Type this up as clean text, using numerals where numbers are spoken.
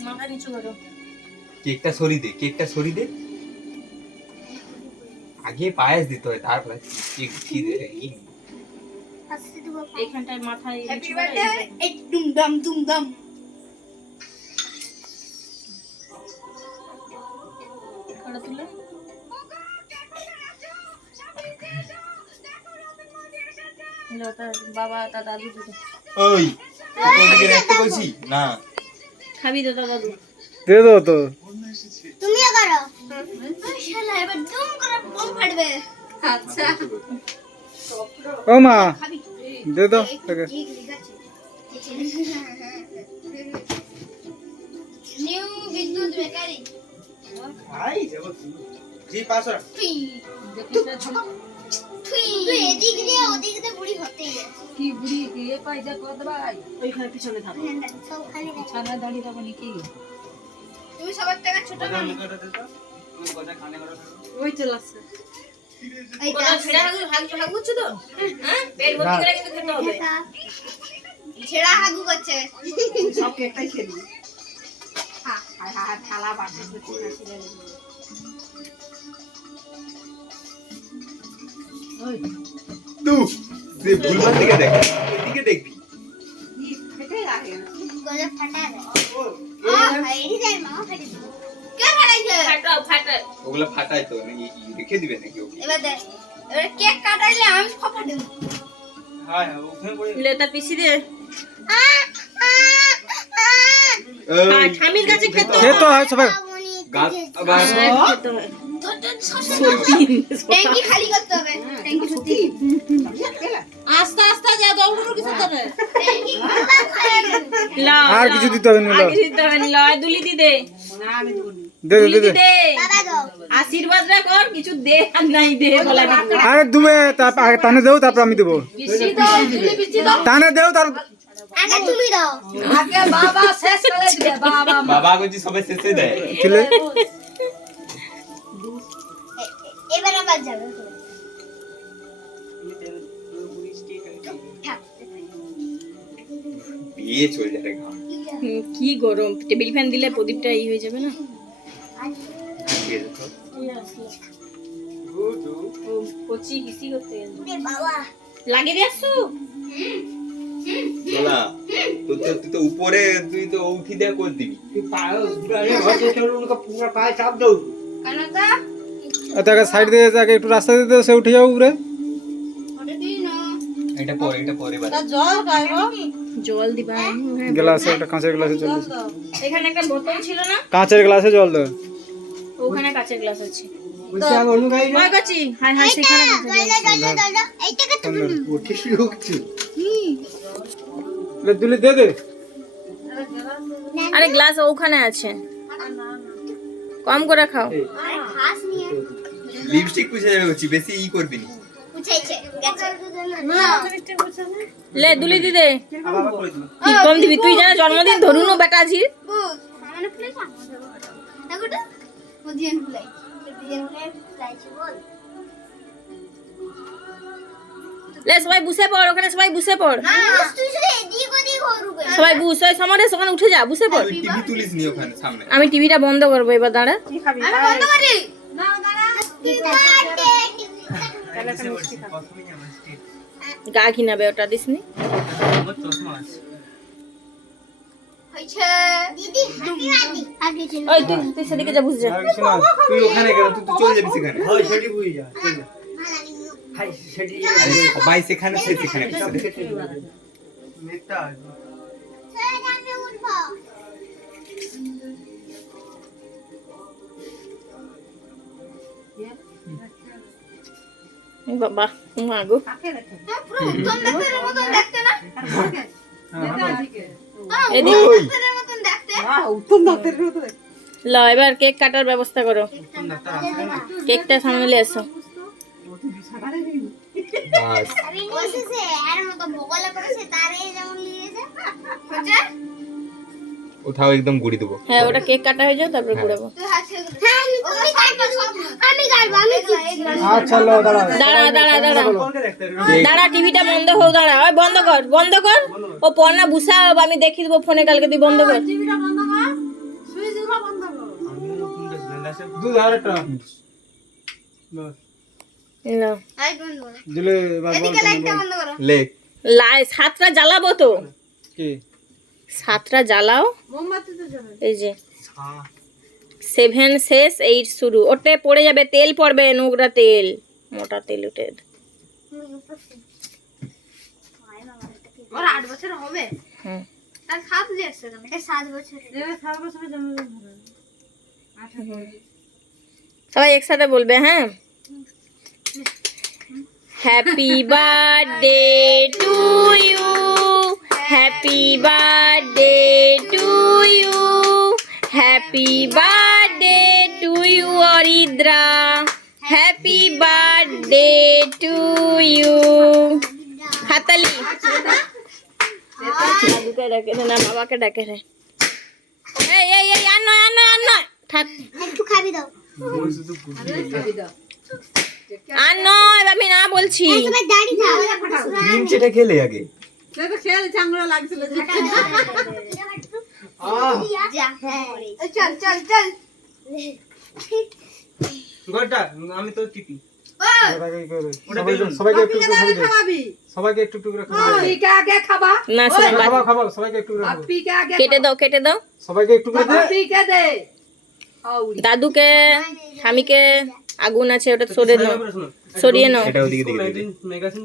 মাথা নিচু করো। কেকটা সরি দে আগে পায়েস দিতে হয় তারপরে কেক ছি দে এইখানটায় মাথায় হ্যাপি বার্থডে এই দুমদাম দুমদাম করে তুলে হলো তার বাবা তার দাদু দিতে ওই ওদিকে রাখতে বলছি না খাবি তো তার দাদু দে দাও তো তুমিও করো শালা এবার দুম করে বম ফাটবে আচ্ছা ও মা খাবি দে দাও তাকে নিউ বিদ্যুৎ বেকারি আই যাব জি পাস তুই এদিক দিয়ে ওদিক দিয়ে বুড়ি হতেই কি বুড়ি কি এ পাইদা কত ভাই ওইখানে পিছনে থাকো সব খালি ছানা দাঁড়িয়ে থাকো নাকি তুমি সবার থেকে ছোট না ওই চলাছে এই ছেড়া হাগু হাগু হচ্ছে তো হ্যাঁ পেট ভর্তি করে কিন্তু খেতে হবে ছেড়া হাগু করছে সব কেকটাই খেলি থালা বাটি হচ্ছে না ছেড়ে ওই তু সে ভুলভাল দিকে দেখ এদিকে দেখবি ফেটে লাগে গলা ফাটা রে এডি যাই মা ফাটি কে ফাটাইছে ফাটাও ওগুলা ফাটাই তো নাকি রেখে দিবে নাকি ওগুলো এবার দেখ এবার কেক কাটাইলে আমি সব ফাটে দেব হ্যাঁ ওখানে পড়ে লে তা পিছি দে এই ঠামির কাছে খেতে খেতে হয় সবাই গাছ আবার খেতে হয় ট্যাঙ্কি খালি করতে হবে ট্যাঙ্কি সত্যি আস্তে আস্তে যা দৌড়ুর কিছু তবে ট্যাঙ্কি খালি আর কিছু দিতে হবে না আর কিছু দিতে হবে না দুলি দি দে না আমি দে দে দে দাদা দাও আশীর্বাদ রা কর কিছু দে আর নাই দে বলা আরে দুবে তারপর টানে দেও তারপর আমি দেবো বিসি দাও দুলি বিসি দাও টানে দেও তার আগে তুমি দাও আগে বাবা শেষ করে দিবে বাবা বাবা কইছি সবাই শেষে দেয় ছেলে এবার আবার যাবে বিয়ে চলে যাবে গান কি গরম টেবিল ফ্যান দিলে প্রদীপটা এই হয়ে যাবে না আজকে দেখো ও কোচি হিসি করতে বাবা লাগিয়ে দিয়ে আসছো বলা তুই তো উপরে তুই তো উঠি দেয়া করে দিবি কানাদা তাকে সাইড দিয়ে তাকে একটু রাস্তা দিয়ে দাও, সে উঠে যাও উপরে ওটা দিই না এটা পরে বাদ জল খাইবো জল দিবা গ্লাসে একটা কাঁচের গ্লাসে জল দাও। এখানে একটা বোতল ছিল না কাঁচের গ্লাসে জল দাও ওখানে কাঁচের গ্লাস আছে ওই কাচি হাই হাই সেখানে দাদা এইটাকে তুমি লে দুলি দে দে আরে গ্লাস ওখানে আছে কম করে খাও আরে খাস নিয়ে লিপস্টিক পুছে যাবে বলছি বেশি ই করবি না পুছাইছে গেছে লে দুলি দি দে কি কম দিবি তুই জানা জন্মদিন ধরুন বেটা জি বুঝ মানে ফুলে না মদিয়ান ফুলাই মদিয়ান ফুলাইছে বল লে সবাই বসে পড় ওখানে সবাই বসে পড় তুই শুধু এদিক ওদিক করুবে সবাই বস ওই সমারে ওখানে উঠে যা বসে পড় তুই টিভি তুলিস নি ওখানে সামনে আমি টিভিটা বন্ধ করবো এবার দাঁড়া আমি বন্ধ করি না দাঁড়া গা ঘিনাবে ওটা দিসনি হইছে দিদি হাতি আগে ছিল ওই তুই সেদিকে যা বসে যা তুই ওখানে গেল তুই চলে যাবি সেখানে হয় সেটি বুঝি যা হাই সেটি আরে সবাই সেখানে সে সেখানে বসে দে। মেটা স্যার আমি উঠবো বাবা মা গো পুরো উত্তম ডাক্তারের মতন দেখতে না এদিকে ওই উত্তম ডাক্তারের মতন দেখতে ল এবার কেক কাটার ব্যবস্থা করো কেকটা সামনে নিয়ে এসো বাস আমি বসেছে এর মতো বগলে করেছে তারে যেমন লিয়েছে হচ্ছে ওঠাও একদম গুড়ি দেবো। হ্যাঁ ওটা কেক কাটা হয়ে যাও তারপরে ঘুরাবো। তুই হাত ছেড়ে দে। হ্যাঁ আমি কাটবো, আমি জিতছি। আচ্ছা লো দাঁড়া কোনটা দেখতে হবে? দাঁড়া টিভিটা বন্ধ হোক, দাঁড়া ওই বন্ধ কর ও পর্ণা বুসা আমি দেখিয়ে দেবো ফোনে কালকে, তুই বন্ধ কর। আমি কোনটা ঝান্ডা দুধ আর একটা না আই বন্ধ করো। দিলে এবার বল এদিকে লাইটটা বন্ধ করো। লে লাই সাতটা জ্বালাবো তো, কি সাতটা জ্বালাও। এই যে হ্যাঁ 7 শেষ 8 শুরু, ওতে পড়ে যাবে, তেল পড়বে, নোংরা তেল, মোটা তেল উঠে। ওর 8 বছর হবে। হুম তার 7 যে আসছে কেন? এটা 7 বছর। সবাই একসাথে বলবে, হ্যাঁ। Happy birthday to you, happy birthday to you, happy birthday to you Aridra, happy birthday to you. হাতালি দাদুকে ডাকে রে না বাবাকে ডাকে রে। এই এই এই আর নয় থাক, একটু খাবি দাও। আর নয় আমি না বলছি। সবাই দাঁড়ি থাক। ক্রিম চেটে খেলে আগে। যা চল চল চল। গোটা আমি তো টিপি। ও সবাইকে একটু একটু খাবি দে। সবাইকে একটু একটু করে খাবি দে। না সবাই খাবা খাবা সবাইকে একটু করে খাবি দে। কেটে দাও সবাইকে একটু করে দে। দাদুকে স্বামীকে আগুন আছে ওটা সরিয়ে নাও, সরিয়ে নাও। এটা ওদিকে দিকে মেগাজিন